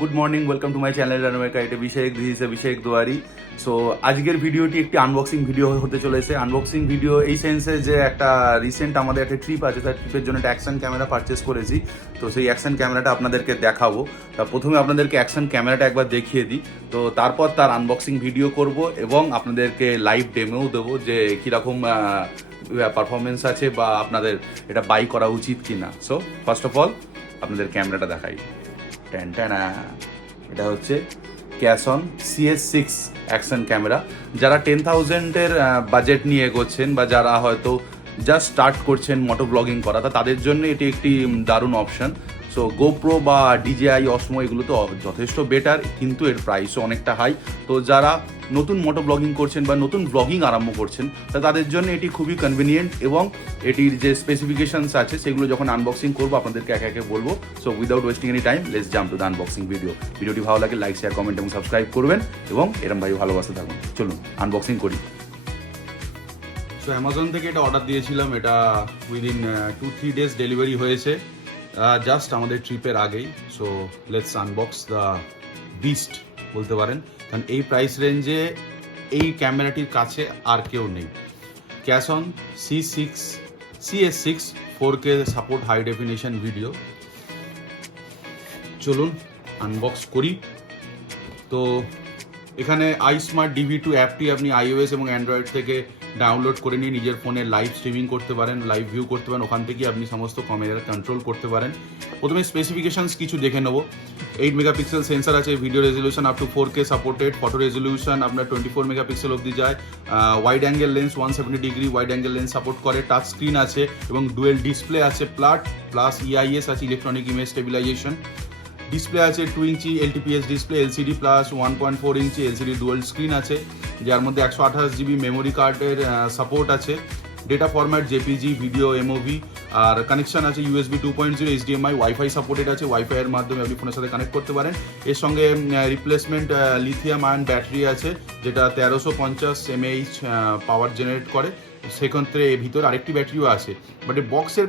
Good morning, welcome to my channel রানওয়েকা। এটা Abhishek, this is Abhishek Duari. So আজকের ভিডিওটি একটি আনবক্সিং ভিডিও হতে চলেছে। আনবক্সিং ভিডিও এই সেন্সে যে একটা রিসেন্ট আমাদের একটা ট্রিপ আছে, তার ট্রিপের জন্য একটা অ্যাকশন ক্যামেরা পারচেস করেছি। তো সেই অ্যাকশন ক্যামেরাটা আপনাদেরকে দেখাবো। তা প্রথমে আপনাদেরকে অ্যাকশন ক্যামেরাটা একবার দেখিয়ে দিই, তো তারপর তার আনবক্সিং ভিডিও করব এবং আপনাদেরকে লাইভ ডেমোও দেবো যে কীরকম পারফরমেন্স আছে বা আপনাদের এটা বাই করা উচিত কি না। সো ফার্স্ট অফ অল আপনাদের ক্যামেরাটা দেখাই। এটা হচ্ছে Cason CS6 অ্যাকশন ক্যামেরা। যারা 10,000-এর বাজেট নিয়ে এগোচ্ছেন বা যারা হয়তো জাস্ট স্টার্ট করছেন মোটো ব্লগিং করা, তাদের জন্য এটি একটি দারুণ অপশন। সো গোপ্রো বা DJI অসমো এগুলো তো যথেষ্ট বেটার, কিন্তু এর প্রাইসও অনেকটা হাই। তো যারা নতুন মোটো ব্লগিং করছেন বা নতুন ব্লগিং আরম্ভ করছেন, তাদের জন্য এটি খুবই কনভিনিয়েন্ট এবং এটির যে স্পেসিফিকেশনস আছে সেগুলো যখন আনবক্সিং করবো আপনাদেরকে একে একে বলবো। So without wasting any time, let's jump to the unboxing video. ভিডিওটি ভালো লাগে লাইক, শেয়ার, কমেন্ট এবং সাবস্ক্রাইব করবেন এবং এরম ভাই ভালোবাসতে থাকুন। চলুন আনবক্সিং করি। সো অ্যামাজন থেকে এটা অর্ডার দিয়েছিলাম, এটা উইদিন 2-3 ডেজ ডেলিভারি হয়েছে, জাস্ট আমাদের ট্রিপের আগেই। So let's unbox the beast বলতে পারেন, কারণ এই প্রাইস রেঞ্জে এই ক্যামেরাটির কাছে আর কেউ নেই। Cason CS6 4K support high definition video. চলুন আনবক্স করি। তো এখানে iSmart DV2 অ্যাপটি আপনি iOS এবং অ্যান্ড্রয়েড থেকে ডাউনলোড করে নিয়ে নিজের ফোনে লাইভ স্ট্রিমিং করতে পারেন, লাইভ ভিউ করতে পারেন। ওখান থেকে আপনি সমস্ত ক্যামেরা কন্ট্রোল করতে পারেন। প্রথমে স্পেসিফিকেশনস কিছু দেখে নেবো। 8 মেগাপিক্সেল সেন্সার আছে, video resolution up to 4K supported, photo resolution আপনার 24 মেগাপিক্সেল অবধি যায়, wide angle lens 170 degree wide angle lens support করে, টাচ স্ক্রিন আছে এবং ডুয়েল ডিসপ্লে আছে, প্লাস EIS আছে, ইলেকট্রনিক ইমেজ স্টেবিলাইজেশন। ডিসপ্লে আছে 2 ইঞ্চি LTPS ডিসপ্লে, LCD প্লাস 1.4 ইঞ্চি LCD dual screen আছে, যার মধ্যে 128 GB মেমোরি কার্ডের সাপোর্ট আছে। Data format JPG, video MOV, আর কানেকশন আছে USB 2.0, HDMI, ওয়াইফাই সাপোর্টেড আছে, ওয়াইফাই এর মাধ্যমে আপনি ফোনের সাথে কানেক্ট করতে পারেন। এর সঙ্গে রিপ্লেসমেন্ট লিথিয়াম আয়ন ব্যাটারি আছে, যেটা 1350 mAh পাওয়ার জেনারেট করে। সেক্ষেত্রে এর ভিতরে আরেকটি ব্যাটারিও আছে। বাট এই বক্সের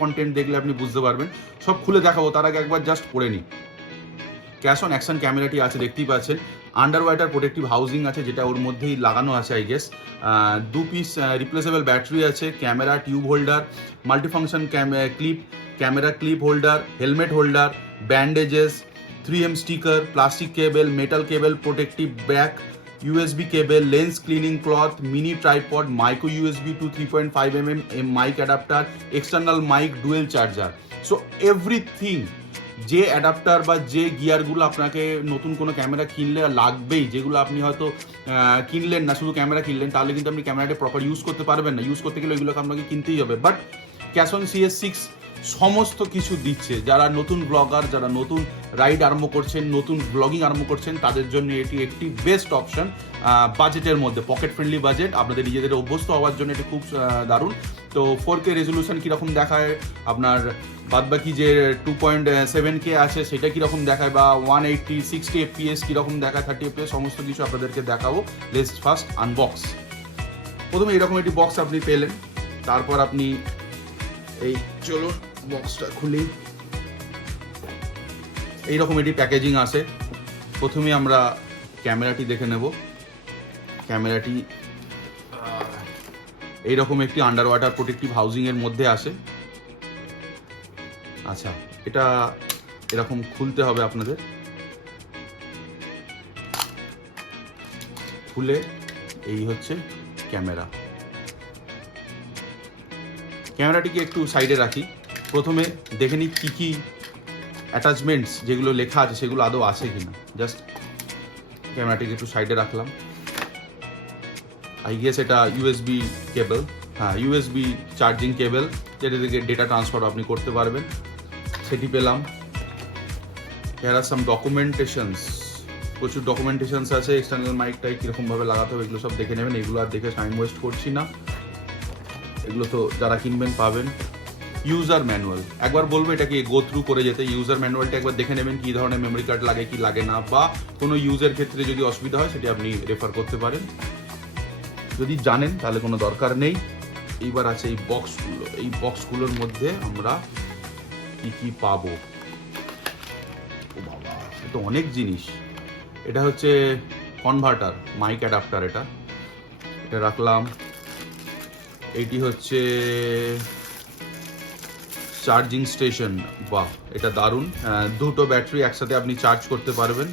কন্টেন্ট দেখলে আপনি বুঝতে পারবেন। সব খুলে দেখাবো, তার আগে একবার জাস্ট পড়ে নিই। Cason অ্যাকশন ক্যামেরাটি আছে, দেখতেই পাচ্ছেন। আন্ডার ওয়াটার প্রোটেক্টিভ হাউজিং আছে, যেটা ওর মধ্যেই লাগানো আছে I guess. 2 piece replaceable battery আছে, camera tube holder, multifunction camera clip holder, helmet holder, bandages, 3M sticker, plastic cable, metal cable, protective back, USB cable, lens cleaning cloth, mini tripod, micro USB to 3.5 mm mic adapter, external mic, dual charger. So everything, যে adapter বা যে গিয়ারগুলো আপনাকে নতুন কোনো camera কিনলে লাগবেই, যেগুলো আপনি হয়তো কিনলেন না, শুধু ক্যামেরা কিনলেন, তাহলে কিন্তু আপনি ক্যামেরাটা প্রপার ইউজ করতে পারবেন না। ইউজ করতে গেলে ওইগুলোকে আপনাকে কিনতেই হবে। বাট Cason CS6 সমস্ত কিছু দিচ্ছে। যারা নতুন ব্লগার, যারা নতুন রাইড আরম্ভ করছেন, নতুন ব্লগিং আরম্ভ করছেন, তাদের জন্য এটি একটি বেস্ট অপশন। বাজেটের মধ্যে, পকেট ফ্রেন্ডলি বাজেট, আপনাদের নিজেদের অভ্যস্ত হওয়ার জন্য এটি খুব দারুণ। তো 4K রেজলিউশন কীরকম দেখায়, আপনার বাদবাকি যে 2.7K আছে সেটা কীরকম দেখায়, বা 180 60 FPS কীরকম দেখায়, 30 FPS, সমস্ত কিছু আপনাদেরকে দেখাবো। Let's first unbox. প্রথমে এরকম একটি বক্স আপনি পেলেন, তারপর আপনি এই চলুন বক্সটা খুলি। এইরকম এটি প্যাকেজিং আছে। প্রথমে আমরা ক্যামেরাটি দেখে নেব। ক্যামেরাটি এইরকম একটি আন্ডার ওয়াটার প্রোটেক্টিভ হাউজিং এর মধ্যে আসে। আচ্ছা, এটা এরকম খুলতে হবে আপনাদের। খুলে এই হচ্ছে ক্যামেরাটিকে একটু সাইডে রাখি। প্রথমে দেখে নিই কী কী অ্যাটাচমেন্টস যেগুলো লেখা আছে সেগুলো আদৌ আছে কিনা। জাস্ট ক্যামেরাটিকে একটু সাইডে রাখলাম। আই গেস এটা USB কেবল, হ্যাঁ USB চার্জিং কেবল, যেটা থেকে ডেটা ট্রান্সফার আপনি করতে পারবেন, সেটি পেলাম। হেয়ার আর সাম ডকুমেন্টেশনস, প্রচুর ডকুমেন্টেশনস আছে। এক্সটার্নাল মাইকটাই কীরকমভাবে লাগাতে হবে এগুলো সব দেখে নেবেন। এগুলো আর দেখে টাইম ওয়েস্ট করছি না, এগুলো তো যারা কিনবেন পাবেন। ইউজার ম্যানুয়াল, একবার বলবো এটাকে গো থ্রু করে যেতে। ইউজার ম্যানুয়ালটা একবার দেখে নেবেন, কী ধরনের মেমোরি কার্ড লাগে কি লাগে না, বা কোনো ইউজের ক্ষেত্রে যদি অসুবিধা হয় সেটি আপনি রেফার করতে পারেন। যদি জানেন তাহলে কোনো দরকার নেই। এইবার আছে এই বক্সগুলো। এই বক্সগুলোর মধ্যে আমরা কি কি পাবো। ও বাবা, তো অনেক জিনিস। এটা হচ্ছে কনভার্টার, মাইক অ্যাডাপ্টার, এটা রাখলাম। এইটি হচ্ছে চার্জিং স্টেশন, বাহ এটা দারুণ, দুটো ব্যাটারি একসাথে আপনি চার্জ করতে পারবেন,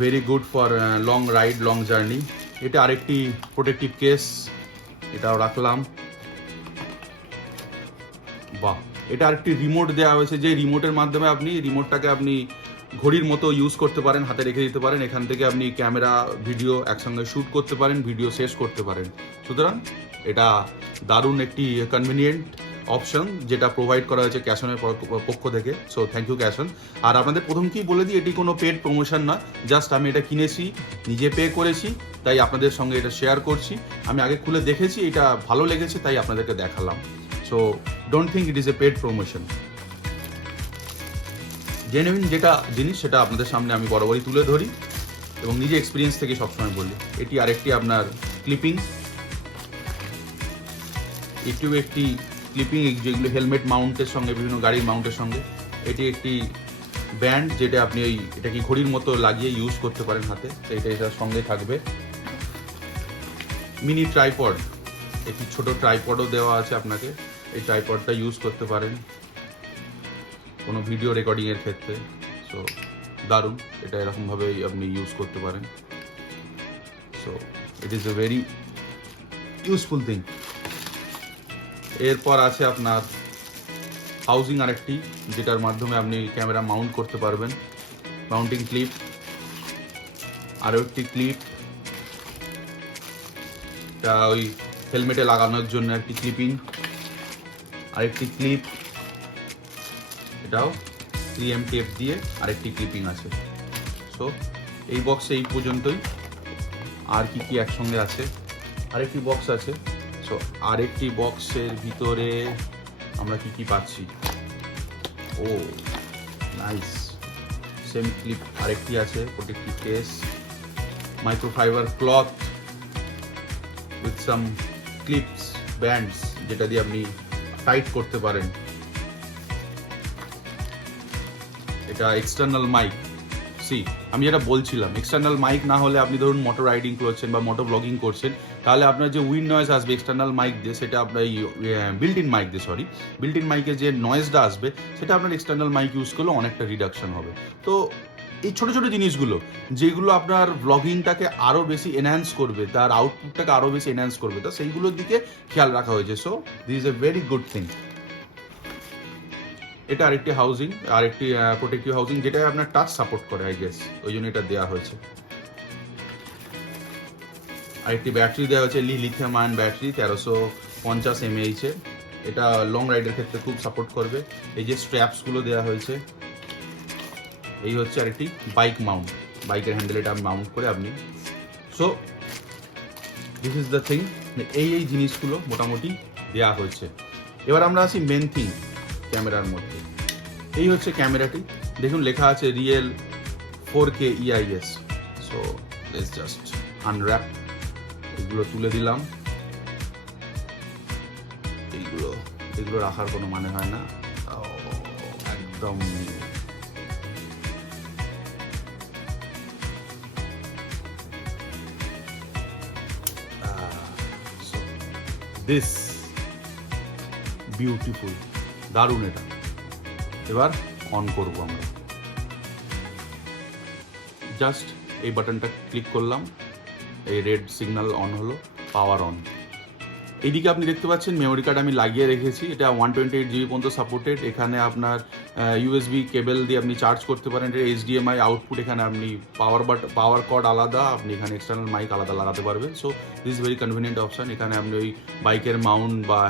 very good for long ride, long journey. এটা আরেকটি প্রোটেক্টিভ কেস, এটাও রাখলাম। বাহ, এটা আরেকটি রিমোট দেওয়া হয়েছে, যে রিমোটের মাধ্যমে আপনি রিমোটটাকে আপনি ঘড়ির মতো ইউজ করতে পারেন, হাতে রেখে দিতে পারেন, এখান থেকে আপনি ক্যামেরা ভিডিও একসঙ্গে শ্যুট করতে পারেন, ভিডিও শেষ করতে পারেন। সুতরাং এটা দারুণ একটি কনভিনিয়েন্ট অপশন যেটা প্রোভাইড করা হয়েছে ক্যাশনের পক্ষ থেকে। সো থ্যাংক ইউ ক্যাশন। আর আপনাদের প্রথম কি বলে দিই, এটি কোনো পেড প্রমোশন নয়, জাস্ট আমি এটা কিনেছি, নিজে পে করেছি, তাই আপনাদের সঙ্গে এটা শেয়ার করছি। আমি আগে খুলে দেখেছি, এটা ভালো লেগেছে, তাই আপনাদেরকে দেখালাম। So don't think it is a paid promotion. Genuine যেটা জিনিস সেটা আপনাদের সামনে আমি বরাবরই তুলে ধরি এবং নিজে এক্সপিরিয়েন্স থেকে সবসময় বলি। এটি আরেকটি আপনার ক্লিপিং, এটিও একটি ক্লিপিং, যেগুলো হেলমেট মাউন্টের সঙ্গে, বিভিন্ন গাড়ির মাউন্টের সঙ্গে। এটি একটি ব্যান্ড, যেটা আপনি ওই এটাকে ঘড়ির মতো লাগিয়ে ইউজ করতে পারেন হাতে, এইটা এটার সঙ্গে থাকবে। মিনি ট্রাইপড, একটি ছোট ট্রাইপডও দেওয়া আছে আপনাকে, এই ট্রাইপডটা ইউজ করতে পারেন কোনো ভিডিও রেকর্ডিংয়ের ক্ষেত্রে। সো দারুণ, এটা এরকমভাবেই আপনি ইউজ করতে পারেন। So it is a very useful thing. এরপর আছে আপনার হাউজিং আরেকটি, যেটার মাধ্যমে আপনি ক্যামেরা মাউন্ট করতে পারবেন, মাউন্টিং ক্লিপ। আরও একটি ক্লিপ, এটা ওই হেলমেটে লাগানোর জন্য একটি ক্লিপিং। আরেকটি ক্লিপ, এটাও 3M টেপ দিয়ে আরেকটি ক্লিপিং আছে। সো এই বক্সে এই পর্যন্তই। আর কি কি একসঙ্গে আছে, আরেকটি বক্স আছে। সো আরেকটি বক্সের ভিতরে আমরা কি কি পাচ্ছি, ও নাইস, সেম ক্লিপ আরেকটি আছে, protective case, microfibre cloth with some clips, bands, যেটা দিয়ে আপনি টাইট করতে পারেন। এটা এক্সটার্নাল মাইক, আমি যেটা বলছিলাম, এক্সটার্নাল মাইক না হলে আপনি ধরুন মোটর রাইডিং করছেন বা মোটর ব্লগিং করছেন, তাহলে আপনার যে উইন্ড নয়েজ আসবে এক্সটার্নাল মাইক দিয়ে, সেটা আপনার বিল্ট ইন মাইক দিয়ে, বিল্ট ইন মাইকের যে নয়েজটা আসবে সেটা আপনার এক্সটার্নাল মাইক ইউজ করলে অনেকটা রিডাকশন হবে। তো এই ছোটো ছোটো জিনিসগুলো যেগুলো আপনার ব্লগিংটাকে আরও বেশি এনহ্যান্স করবে, তার আউটপুটটাকে আরও বেশি এনহ্যান্স করবে, তা সেইগুলোর দিকে খেয়াল রাখা হয়েছে। So this is a very good thing. এটা আরেকটি হাউজিং, আরেকটি প্রোটেক্টিভ হাউজিং, যেটা আপনার টাচ সাপোর্ট করে, আই গেস ওই জন্য এটা দেওয়া হয়েছে। আরেকটি ব্যাটারি দেওয়া হয়েছে, লিথিয়াম আয়ন ব্যাটারি 1350 mAh এর, এটা লং রাইডের ক্ষেত্রে খুব সাপোর্ট করবে। এই যে স্ট্র্যাপসগুলো দেওয়া হয়েছে, এই হচ্ছে আরেকটি বাইক মাউন্ট, বাইকের হ্যান্ডেল এটা মাউন্ট করে আপনি। So this is the thing, এই জিনিসগুলো মোটামুটি দেওয়া হয়েছে। এবার আমরা আসি মেন থিং ক্যামেরার মধ্যে। এই হচ্ছে ক্যামেরাটি, দেখুন লেখা আছে real 4K EIS। So let's just unwrap, এগুলো তুলে দিলাম। এগুলো রাখার কোনো মানে হয় না, একদম দিস বিউটিফুল, দারুণ এটা। এবার অন করবো আমরা, জাস্ট এই বাটনটা ক্লিক করলাম, এই রেড সিগন্যাল অন হলো, পাওয়ার অন। এইদিকে আপনি দেখতে পাচ্ছেন মেমোরি কার্ড আমি লাগিয়ে রেখেছি, এটা 128 GB পর্যন্ত সাপোর্টেড। এখানে আপনার USB কেবল দিয়ে আপনি চার্জ করতে পারেন, এটা HDMI আউটপুট, এখানে আপনি পাওয়ার কর্ড আলাদা, আপনি এখানে এক্সটার্নাল মাইক আলাদা লাগাতে পারবেন। So this is very convenient option. এখানে আপনি ওই বাইকের মাউন্ট বা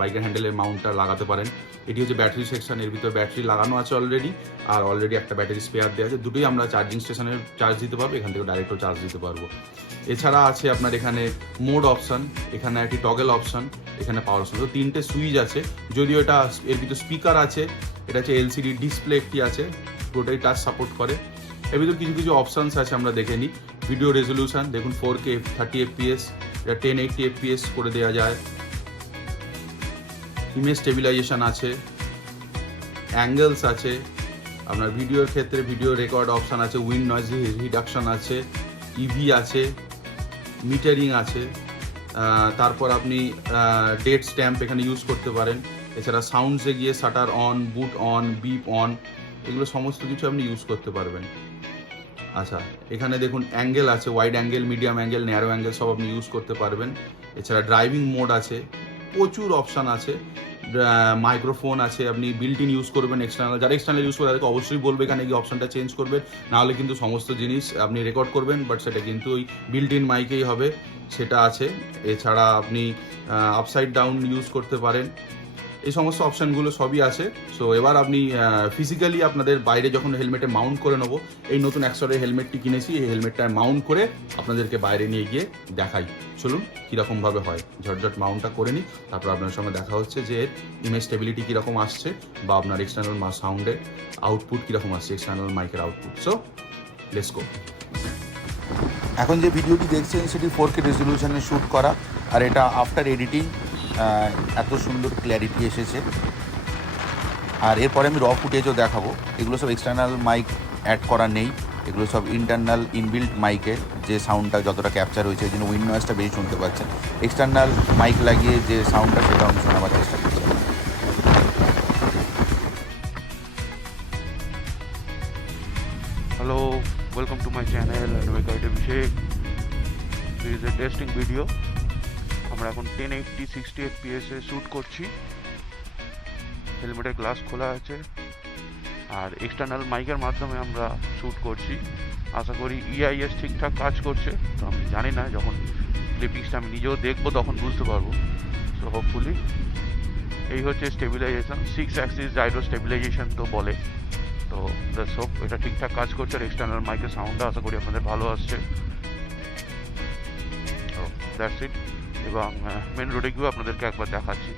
বাইকের হ্যান্ডেলের মাউন্টটা লাগাতে পারেন। এটি হচ্ছে ব্যাটারি সেকশন, এর ভিতরে ব্যাটারি লাগানো আছে অলরেডি, আর অলরেডি একটা ব্যাটারি স্পেয়ার দেওয়া আছে। দুটোই আমরা চার্জিং স্টেশনে চার্জ দিতে পারবো, এখান থেকে ডাইরেক্টও চার্জ দিতে পারবো। এছাড়া আছে আপনার এখানে মোড অপশান, এখানে একটি টগল অপশান, এখানে পাওয়ার অপশান। তো তিনটে সুইচ আছে, যদিও এটা এর ভিতরে স্পিকার আছে, এটা হচ্ছে LCD ডিসপ্লে একটি আছে, পুরোটাই টাচ সাপোর্ট করে। এর ভিতরে কিছু কিছু অপশানস আছে, আমরা দেখে নিই। ভিডিও রেজলিউশন দেখুন 4K 30 FPS, এটা 1080 FPS করে দেওয়া যায়। ইমেজ স্টেবিলাইজেশন আছে, অ্যাঙ্গেলস আছে, আপনার ভিডিওর ক্ষেত্রে ভিডিও রেকর্ড অপশান আছে, উইন্ড নয়েজ রিডাকশান আছে, ইভি আছে, মিটারিং আছে, তারপর আপনি ডেট স্ট্যাম্প এখানে ইউজ করতে পারেন। এছাড়া সাউন্ডসে গিয়ে shutter on, boot on, beep on, এগুলো সমস্ত কিছু আপনি ইউজ করতে পারবেন। আচ্ছা, এখানে দেখুন অ্যাঙ্গেল আছে, wide angle, medium angle, narrow angle সব আপনি ইউজ করতে পারবেন। এছাড়া ড্রাইভিং মোড আছে, প্রচুর অপশান আছে, মাইক্রোফোন আছে, আপনি বিল্ট ইন ইউজ করবেন। এক্সটার্নাল, যারা এক্সটার্নাল ইউজ করে তাদেরকে অবশ্যই বলবে এখানে গিয়ে অপশানটা চেঞ্জ করবেন, নাহলে কিন্তু সমস্ত জিনিস আপনি রেকর্ড করবেন বাট সেটা কিন্তু ওই বিল্ট ইন মাইকেই হবে, সেটা আছে। এছাড়া আপনি আপসাইড ডাউন ইউজ করতে পারেন, এই সমস্ত অপশানগুলো সবই আছে। সো এবার আপনি ফিজিক্যালি আপনাদের বাইরে যখন হেলমেটে মাউন্ট করে নেবো, এই নতুন অ্যাক্সরের হেলমেটটি কিনেছি, এই হেলমেটটায় মাউন্ট করে আপনাদেরকে বাইরে নিয়ে গিয়ে দেখাই। চলুন কীরকমভাবে হয়, ঝটঝট মাউন্টটা করে নিই, তারপর আপনার সঙ্গে দেখা হচ্ছে যে এর ইমেজ স্টেবিলিটি কীরকম আসছে বা আপনার এক্সটার্নাল সাউন্ডের আউটপুট কীরকম আসছে, এক্সটার্নাল মাইকের আউটপুট। So let's go. এখন যে ভিডিওটি দেখছেন সেটি 4K রেজলিউশনে শ্যুট করা, আর এটা আফটার এডিটিং এত সুন্দর ক্ল্যারিটি এসেছে। আর এরপরে আমি র ফুটেজও দেখাবো। এগুলো সব এক্সটার্নাল মাইক অ্যাড করা নেই, এগুলো সব ইন্টারনাল ইনবিল্ট মাইকের যে সাউন্ডটা যতটা ক্যাপচার হয়েছে, এই জন্য উইন্ড নয়েজটা বেশি শুনতে পাচ্ছেন। এক্সটার্নাল মাইক লাগিয়ে যে সাউন্ডটা সেটা আমি শোনাবার চেষ্টা করছি। Hello, welcome to my channel and my guide Abhishek. This is a testing video. আমরা এখন 1080 60 fps এ শ্যুট করছি। হেলমেটের গ্লাস খোলা আছে আর এক্সটার্নাল মাইকের মাধ্যমে আমরা শ্যুট করছি। আশা করি EIS ঠিকঠাক কাজ করছে, তো আমি জানি না, যখন ক্লিপিংসটা আমি নিজেও দেখবো তখন বুঝতে পারবো। সো হোপফুলি এই হচ্ছে স্টেবিলাইজেশন, 6 অ্যাক্সিস জাইরো স্টেবিলাইজেশন তো বলে। তো দ্যাটস হোপ এটা ঠিকঠাক কাজ করছে, আর এক্সটার্নাল মাইকের সাউন্ডটা আশা করি আপনাদের ভালো আসছে। তো দ্যাটস ইট, এবং মেন রোডে গিয়েও আপনাদেরকে একবার দেখাচ্ছি।